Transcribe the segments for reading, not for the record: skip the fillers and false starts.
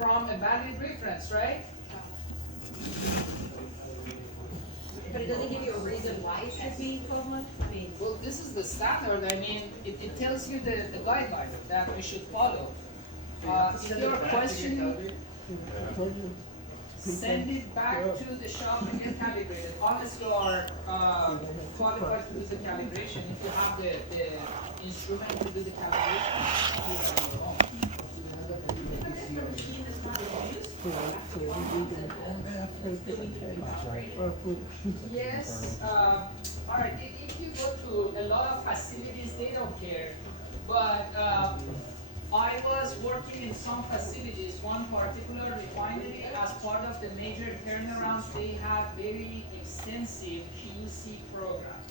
from a valid reference, right? But it doesn't give you a reason why it should be 12 months? I mean, Well, this is the standard. I mean, it tells you the guideline that we should follow. If you're questioning, send it back to the shop and get calibrated. Unless you are qualified to do the calibration, if you have the instrument to do the calibration, you are on your own. Yes, all right, if you go to a lot of facilities, they don't care. But I was working in some facilities, one particular refinery, as part of the major turnarounds, they had very extensive QC program.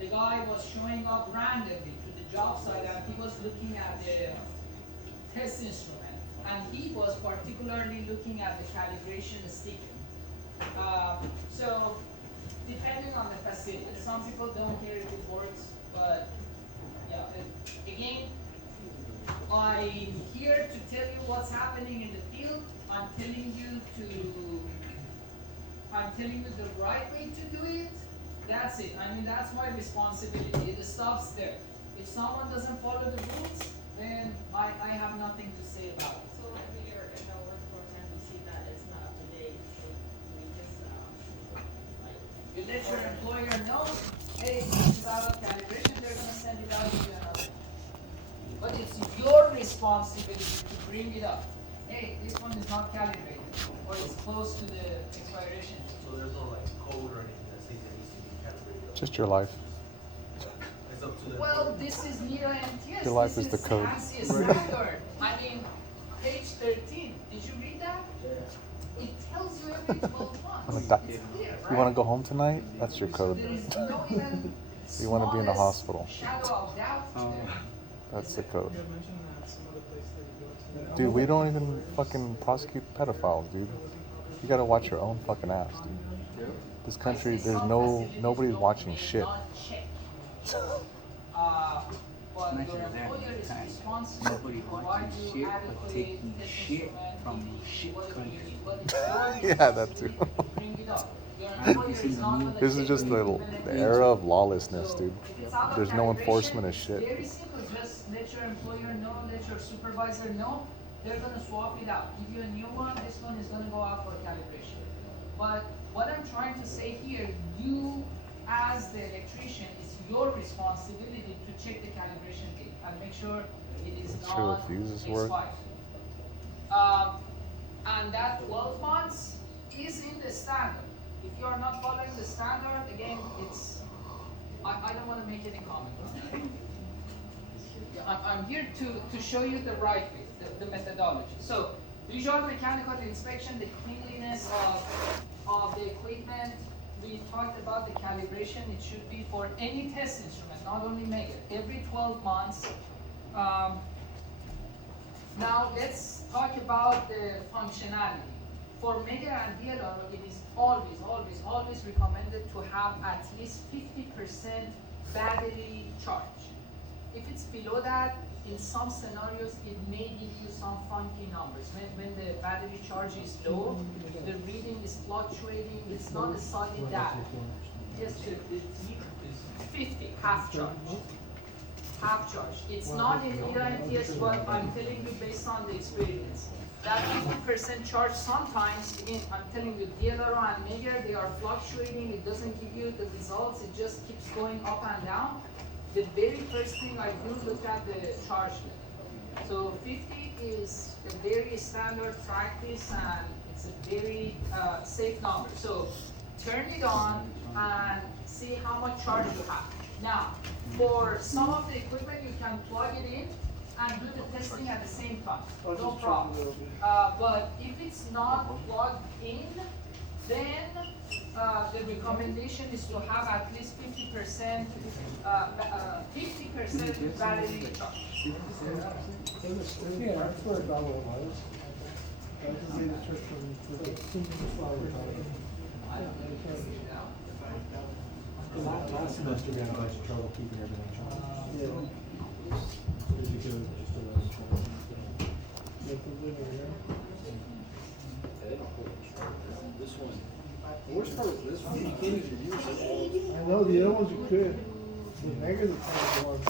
The guy was showing up randomly to the job site and he was looking at the test instrument. And he was particularly looking at the calibration sticker. So, depending on the facility, some people don't care if it works, but yeah, again, I'm here to tell you what's happening in the field. I'm telling you the right way to do it. That's it. I mean, that's my responsibility. It stops there. If someone doesn't follow the rules, then I have nothing to say about it. so like we are in the workforce and we see that it's not up to date, we just, like, You let your employer know, hey, this is out of calibration, they're gonna send it out to you another. But it's your responsibility to bring it up. Hey, this one is not calibrated, or it's close to the expiration. So there's no like code or anything that says it needs to be calibrated? Just your life. It's up to the. Well, this is NERA MTS. Your life This is the code. ANSI standard. I mean, page 13, did you read that? It tells you every 12 months. Like that. It's clear, right? You want to go home tonight? That's your code. There is no even You want to be in the smallest hospital? shadow of doubt there. That's the code. Dude, we don't even fucking prosecute pedophiles, dude. You gotta watch your own fucking ass, dude. This country, there's nobody's watching shit. But Imagine your that employer is time. responsible Nobody to provide watching you shit, but adequate taking test shit instrument, from taking shit what you country. need, but it's your Yeah, that too. responsibility to bring it up. Your I've employer seen is the not news. gonna This is take just you the independently. era of lawlessness, So, dude. if it's out of There's no calibration, enforcement of shit. Very simple, just let your employer know, let your supervisor know, they're gonna swap it out. Give you a new one, this one is gonna go out for calibration. But what I'm trying to say here, you as the electrician, it's your responsibility to check the calibration gate and make sure it is Sure, not the fuses work. expired. And that 12 months is in the standard. If you are not following the standard, again, I don't want to make any comment on it. Yeah, I'm here to show you the right way, the methodology. So, visual mechanical inspection, the cleanliness of the equipment. We talked about the calibration. It should be for any test instrument, not only Mega. Every 12 months. Now let's talk about the functionality. For Mega and DLR, it is always recommended to have at least 50% battery charge. If it's below that, in some scenarios, it may give you some funky numbers. When the battery charge is low, the reading is fluctuating, it's not a solid data. Yes, sir. 50, half charge. Half charge. It's not in EITS, but I'm telling you based on the experience. That 50% charge sometimes, again, I'm telling you, DLRO and Mega, they are fluctuating, it doesn't give you the results, it just keeps going up and down. The very first thing I do, look at the charge level. So 50 is a very standard practice and it's a very safe number. So turn it on and see how much charge you have. Now, for some of the equipment, you can plug it in and do the testing at the same time, no problem. But if it's not plugged in, then the recommendation is to have at least 50% battery charge. Yeah, that's where $1 was. That can be the trick for the flower time. Last semester we had a bunch of trouble keeping everything charged. Yeah. Because just a little trouble. Get the liver here. worst part is this one, you can't even use it. I know, the other ones you could. The Megas are kind of ones.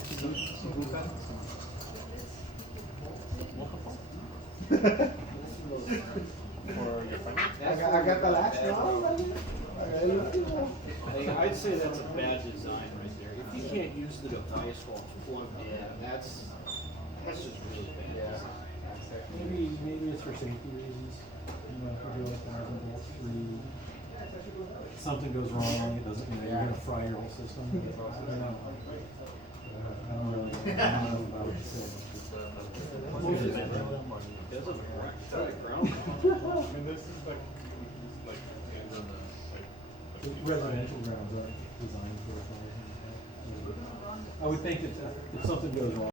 I got the latch now. I'd say that's a bad design right there. If you can't use the device while it's plugged in, that's just really bad design. Maybe it's for safety reasons. You know, if you do 1,000 volts through, something goes wrong, it doesn't, you're gonna fry your whole system. I don't know. I don't know about it. It doesn't work. It's on the ground. Residential grounds aren't designed for 1,000. I would think that if something goes wrong.